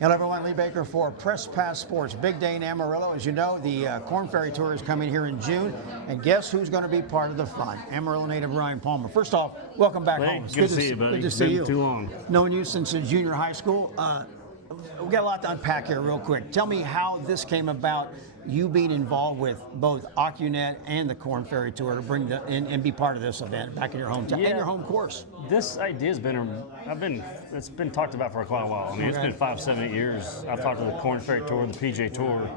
Hello everyone, Lee Baker for Press Pass Sports. Big day in Amarillo. As you know, the Korn Ferry Tour is coming here in June. And guess who's going to be part of the fun? Amarillo native Ryan Palmer. First off, welcome back home. It's good to see you, buddy. Good to see you. Too long. Knowing you since junior high school. We've got a lot to unpack here real quick. Tell me how this came about, you being involved with both OccuNet and the Korn Ferry Tour to bring and be part of this event back in your hometown and your home course. This idea has been, it's been talked about for quite a while. I mean, it's been 5, 7, 8 years. I've talked to the Korn Ferry Tour, the PGA Tour,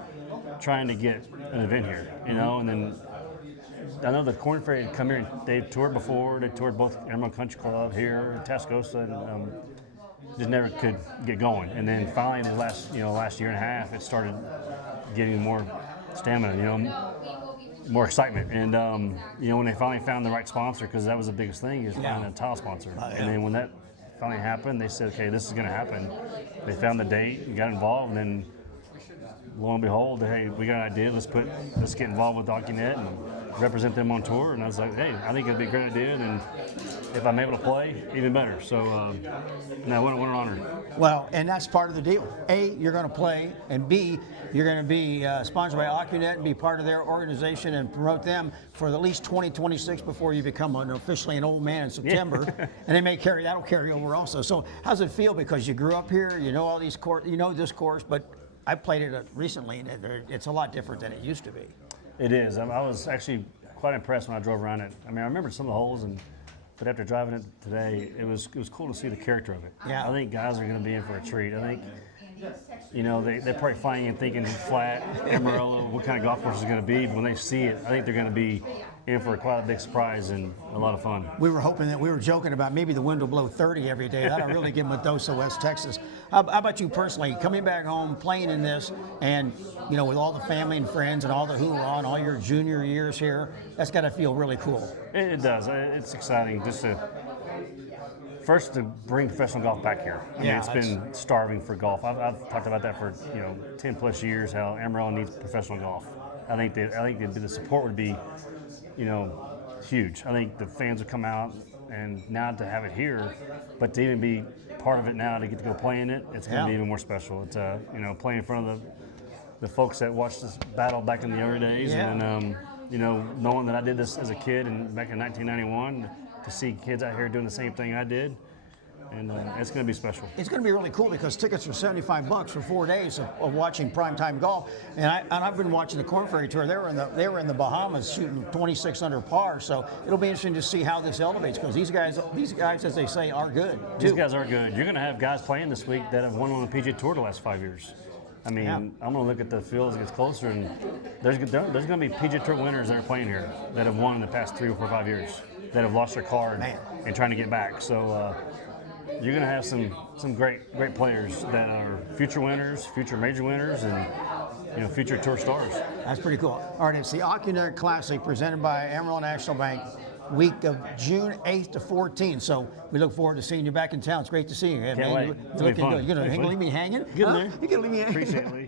trying to get an event here, you know, and then I know the Korn Ferry had come here and they've toured before. They toured both Amarillo Country Club here, Tascosa, and just never could get going. And then finally, in the last year and a half, it started getting more stamina, more excitement. And when they finally found the right sponsor, because that was the biggest thing, is finding a tile sponsor. And then when that finally happened, they said, okay, this is going to happen. They found the date and got involved, and then lo and behold, hey, we got an idea. Let's get involved with OccuNet and represent them on tour. And I was like, hey, I think it'd be a great idea. And if I'm able to play, even better. So, what an honor. Well, and that's part of the deal. A, you're going to play, and B, you're going to be sponsored by OccuNet and be part of their organization and promote them for at least 2026 before you become officially an old man in September. Yeah. And that'll carry over also. So, how's it feel? Because you grew up here, you know all these this course, but I played it recently, and it's a lot different than it used to be. It is. I was actually quite impressed when I drove around it. I mean, I remember some of the holes, but after driving it today, it was cool to see the character of it. Yeah. I think guys are going to be in for a treat. I think, they're probably flying in thinking flat, Amarillo, what kind of golf course is going to be. But when they see it, I think they're going to be in for quite a big surprise and a lot of fun. We were joking about maybe the wind will blow 30 every day. That'll really give them a dose of West Texas. How about you personally, coming back home, playing in this, and with all the family and friends and all the hoorah and all your junior years here, that's got to feel really cool. It does. It's exciting just to bring professional golf back here. I mean, it's been starving for golf. I've talked about that for 10 plus years. How Amarillo needs professional golf. I think the support would be huge. I think the fans would come out, and now to have it here, but to even be part of it now, to get to go play in it, it's going to be even more special. It's playing in front of the folks that watched this battle back in the early days, and knowing that I did this as a kid and back in 1991, to see kids out here doing the same thing I did. And it's going to be special. It's going to be really cool because tickets are $75 for 4 days of watching primetime golf. And I've been watching the Korn Ferry Tour. They were in the Bahamas shooting 26 under par. So it'll be interesting to see how this elevates, because these guys, as they say, are good. These guys are good. You're going to have guys playing this week that have won on the PGA Tour the last 5 years. I mean, I'm going to look at the field as it gets closer, and there's going to be PGA Tour winners that are playing here that have won in the past 3 or 4 or 5 years, that have lost their card and trying to get back. So. You're going to have some great players that are future winners, future major winners, and future tour stars. That's pretty cool. All right, it's the OccuNet Classic presented by Amarillo National Bank, week of June 8th to 14th. So we look forward to seeing you back in town. It's great to see you. Can't wait. You're looking good. You're going to leave me hanging? Get in there. You're going to leave me hanging? Appreciate it, Lee.